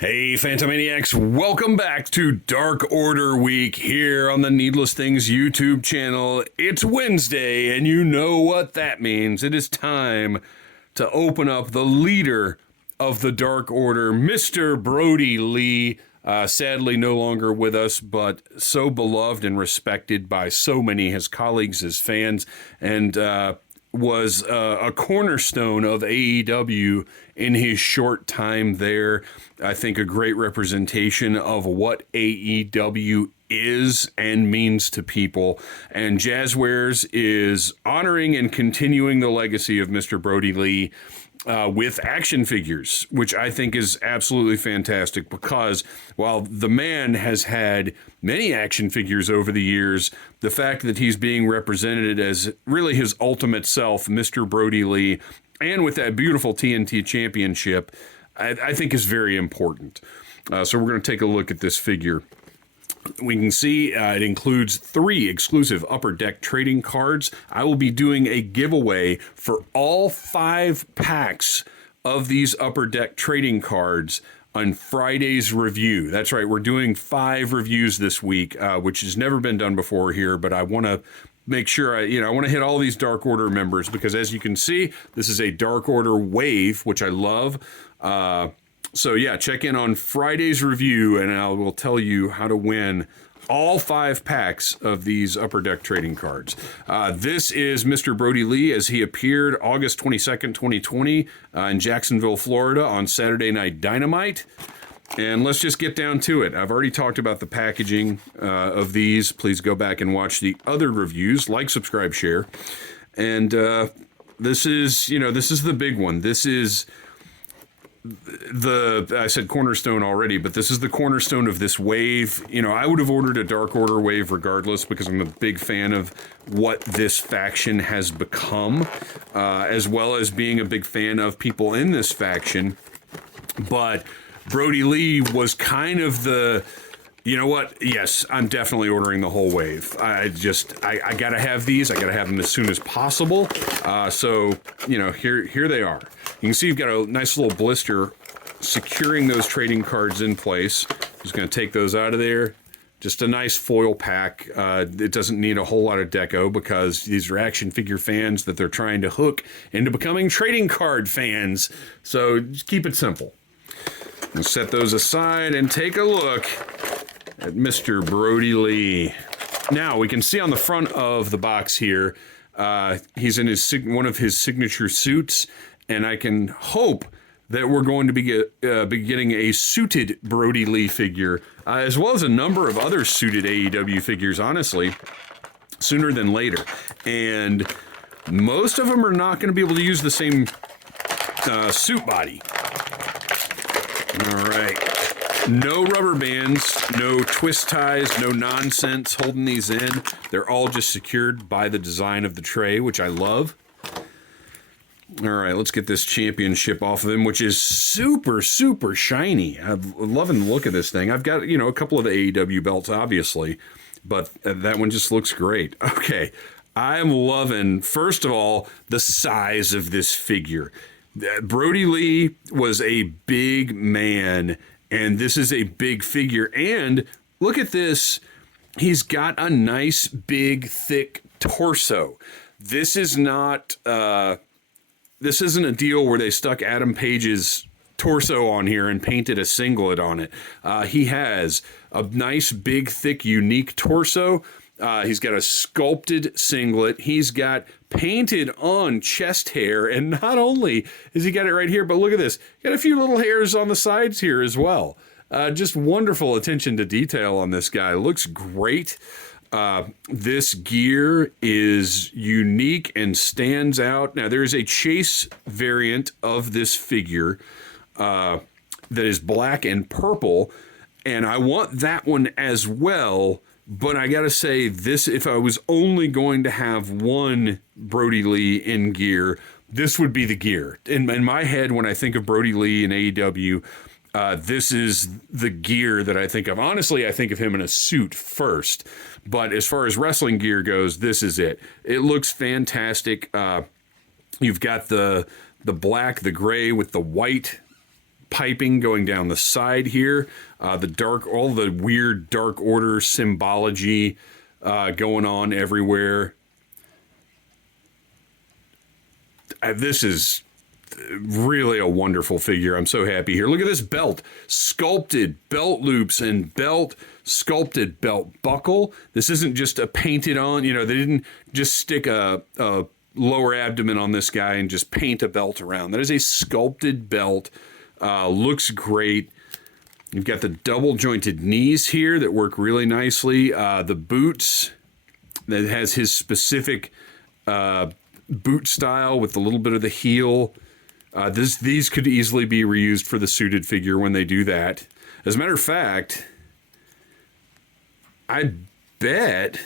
Hey, Phantomaniacs, welcome back to Dark Order Week here on the Needless Things YouTube channel. It's Wednesday, and you know what that means. It is time to open up the leader of the Dark Order, Mr. Brodie Lee. Sadly, no longer with us, but so beloved and respected by so many, his colleagues, his fans, and was a cornerstone of AEW in his short time there. I think a great representation of what AEW is and means to people. And Jazwares is honoring and continuing the legacy of Mr. Brodie Lee with action figures, which I think is absolutely fantastic because while the man has had many action figures over the years, the fact that he's being represented as really his ultimate self, Mr. Brodie Lee, and with that beautiful TNT championship, I think is very important. So we're going to take a look at this figure. We can see it includes 3 exclusive Upper Deck trading cards. I will be doing a giveaway for all 5 packs of these Upper Deck trading cards on Friday's review. That's right, we're doing 5 reviews this week, which has never been done before here, but I want to make sure I want to hit all these Dark Order members because as you can see, this is a Dark Order wave, which I love. So yeah, check in on Friday's review and I will tell you how to win all 5 packs of these Upper Deck trading cards. This is Mr. Brodie Lee as he appeared August 22nd, 2020 in Jacksonville, Florida on Saturday Night Dynamite. And let's just get down to it. I've already talked about the packaging of these. Please go back and watch the other reviews. Like, subscribe, share. And this is the big one. This is I said cornerstone already, but this is the cornerstone of this wave. I would have ordered a Dark Order wave regardless because I'm a big fan of what this faction has become, as well as being a big fan of people in this faction. But Brodie Lee was kind of the, you know what? Yes, I'm definitely ordering the whole wave. I gotta have these. I gotta have them as soon as possible. So here they are. You can see you've got a nice little blister securing those trading cards in place. Just gonna take those out of there. Just a nice foil pack. It doesn't need a whole lot of deco because these are action figure fans that they're trying to hook into becoming trading card fans. So just keep it simple. And set those aside and take a look at Mr. Brodie Lee. Now, we can see on the front of the box here, he's in one of his signature suits, and I can hope that we're going to be getting a suited Brodie Lee figure, as well as a number of other suited AEW figures, honestly, sooner than later. And most of them are not going to be able to use the same suit body. All right. No rubber bands, no twist ties, no nonsense holding these in. They're all just secured by the design of the tray, which I love. All right, let's get this championship off of him, which is super, super shiny. I'm loving the look of this thing. I've got, a couple of the AEW belts, obviously, but that one just looks great. Okay, I'm loving, first of all, the size of this figure. Brodie Lee was a big man, and this is a big figure. And look at this. He's got a nice, big, thick torso. This is not... This isn't a deal where they stuck Adam Page's torso on here and painted a singlet on it. He has a nice, big, thick, unique torso. He's got a sculpted singlet. He's got painted on chest hair. And not only has he got it right here, but look at this. Got a few little hairs on the sides here as well. Just wonderful attention to detail on this guy. Looks great. This gear is unique and stands out. Now, there is a chase variant of this figure that is black and purple, and I want that one as well. But I gotta say, this, if I was only going to have one Brodie Lee in gear, this would be the gear. In my head, when I think of Brodie Lee in AEW, this is the gear that I think of. Honestly, I think of him in a suit first. But as far as wrestling gear goes, this is it. It looks fantastic. You've got the black, the gray with the white piping going down the side here. All the weird Dark Order symbology going on everywhere. This is really a wonderful figure. I'm so happy here. Look at this belt. Sculpted belt loops and sculpted belt buckle. This isn't just a painted on, they didn't just stick a lower abdomen on this guy and just paint a belt around. That is a sculpted belt. Looks great. You've got the double jointed knees here that work really nicely. The boots that has his specific boot style with a little bit of the heel. These could easily be reused for the suited figure when they do that. As a matter of fact, I bet,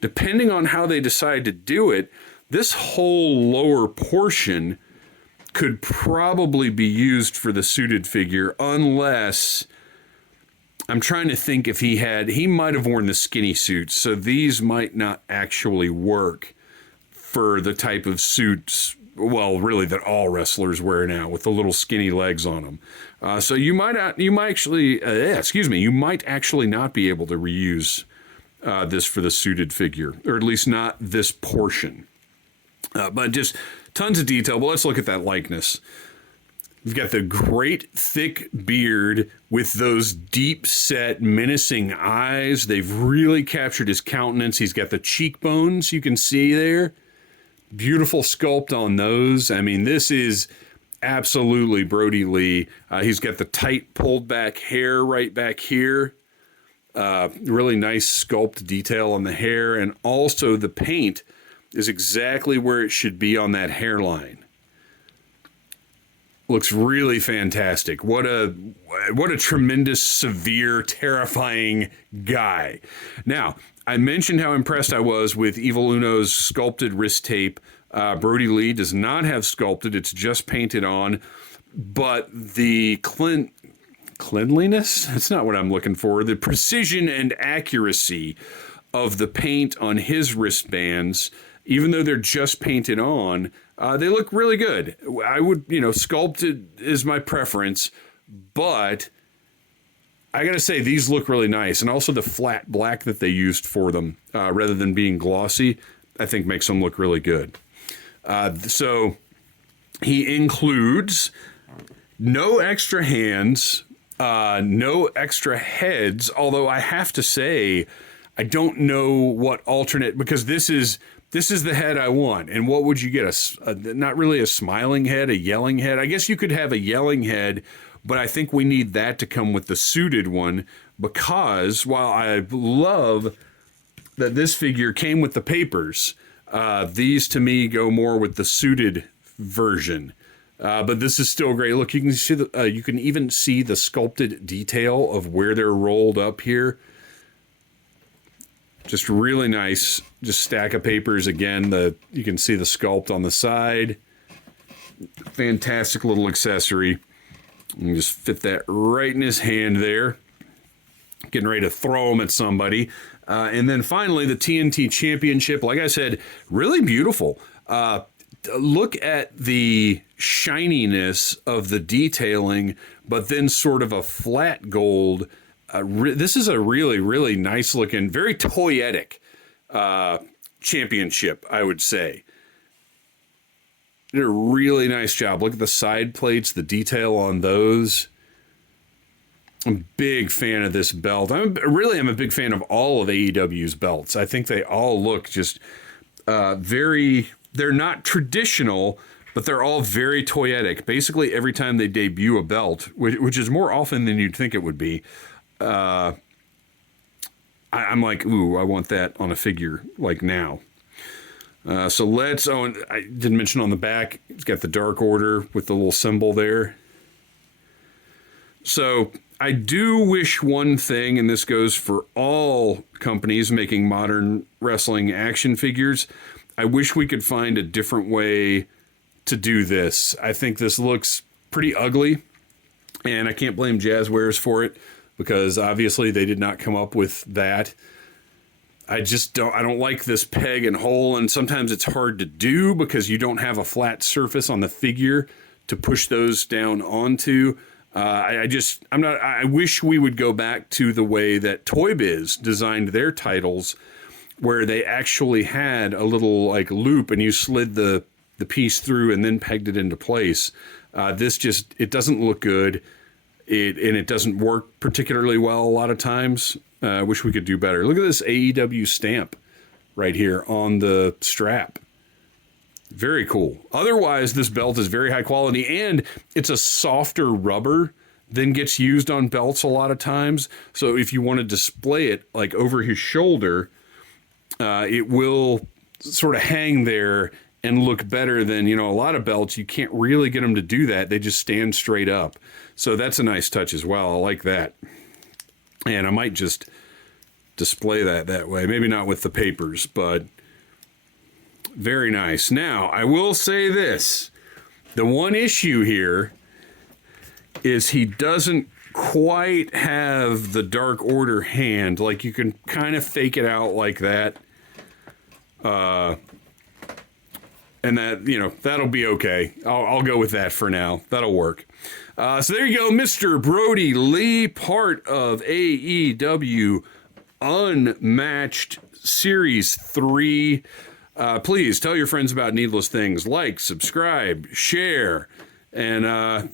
depending on how they decide to do it, this whole lower portion could probably be used for the suited figure, unless, I'm trying to think if he might have worn the skinny suits, so these might not actually work for the type of suits, well, really that all wrestlers wear now, with the little skinny legs on them. So you might actually not be able to reuse this for the suited figure, or at least not this portion. But just tons of detail. But let's look at that likeness. You've got the great thick beard with those deep set menacing eyes. They've really captured his countenance. He's got the cheekbones you can see there. Beautiful sculpt on those. I mean, this is absolutely Brodie Lee. He's got the tight pulled back hair right back here. Really nice sculpt detail on the hair. And also the paint is exactly where it should be on that hairline. Looks really fantastic. What a tremendous, severe, terrifying guy. Now, I mentioned how impressed I was with Evil Uno's sculpted wrist tape. Brodie Lee does not have sculpted. It's just painted on. But the cleanliness? That's not what I'm looking for. The precision and accuracy of the paint on his wristbands, even though they're just painted on, they look really good. I would, sculpted is my preference, but I gotta say, these look really nice. And also the flat black that they used for them, rather than being glossy, I think makes them look really good. So he includes no extra hands, no extra heads, although I have to say, I don't know what alternate, because this is the head I want. And what would you get? Not really a smiling head, a yelling head. I guess you could have a yelling head, but I think we need that to come with the suited one, because while I love that this figure came with the papers, these to me go more with the suited version. But this is still great. Look, you can see you can even see the sculpted detail of where they're rolled up here. Just really nice. Just stack of papers again. You can see the sculpt on the side. Fantastic little accessory. You can just fit that right in his hand there. Getting ready to throw him at somebody. And then finally, the TNT Championship. Like I said, really beautiful. Look at the shininess of the detailing, but then sort of a flat gold. This is a really, really nice looking, very toyetic championship, I would say. Did a really nice job. Look at the side plates, the detail on those. I'm a big fan of this belt. I'm a big fan of all of AEW's belts. I think they all look just they're not traditional, but they're all very toyetic. Basically, every time they debut a belt, which is more often than you'd think it would be, I'm like, ooh, I want that on a figure like now. I didn't mention on the back, it's got the Dark Order with the little symbol there. So I do wish one thing, and this goes for all companies making modern wrestling action figures. I wish we could find a different way to do this. I think this looks pretty ugly, and I can't blame Jazwares for it, because obviously they did not come up with that. I don't like this peg and hole, and sometimes it's hard to do because you don't have a flat surface on the figure to push those down onto. I wish we would go back to the way that Toy Biz designed their titles, where they actually had a little like loop and you slid the piece through and then pegged it into place. It doesn't look good. It doesn't work particularly well a lot of times. I wish we could do better. Look at this AEW stamp right here on the strap. Very cool. Otherwise, this belt is very high quality, and it's a softer rubber than gets used on belts a lot of times. So if you want to display it like over his shoulder, it will sort of hang there and look better than, a lot of belts. You can't really get them to do that. They just stand straight up. So that's a nice touch as well. I like that. And I might just display that way. Maybe not with the papers, but very nice. Now, I will say this. The one issue here is he doesn't quite have the Dark Order hand. Like, you can kind of fake it out like that. And that, that'll be okay. I'll go with that for now. That'll work. So there you go, Mr. Brodie Lee, part of AEW Unmatched Series 3. Please tell your friends about Needless Things. Like, subscribe, share, and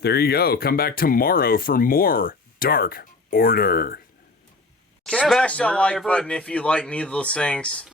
there you go. Come back tomorrow for more Dark Order. Smash that like button if you like Needless Things.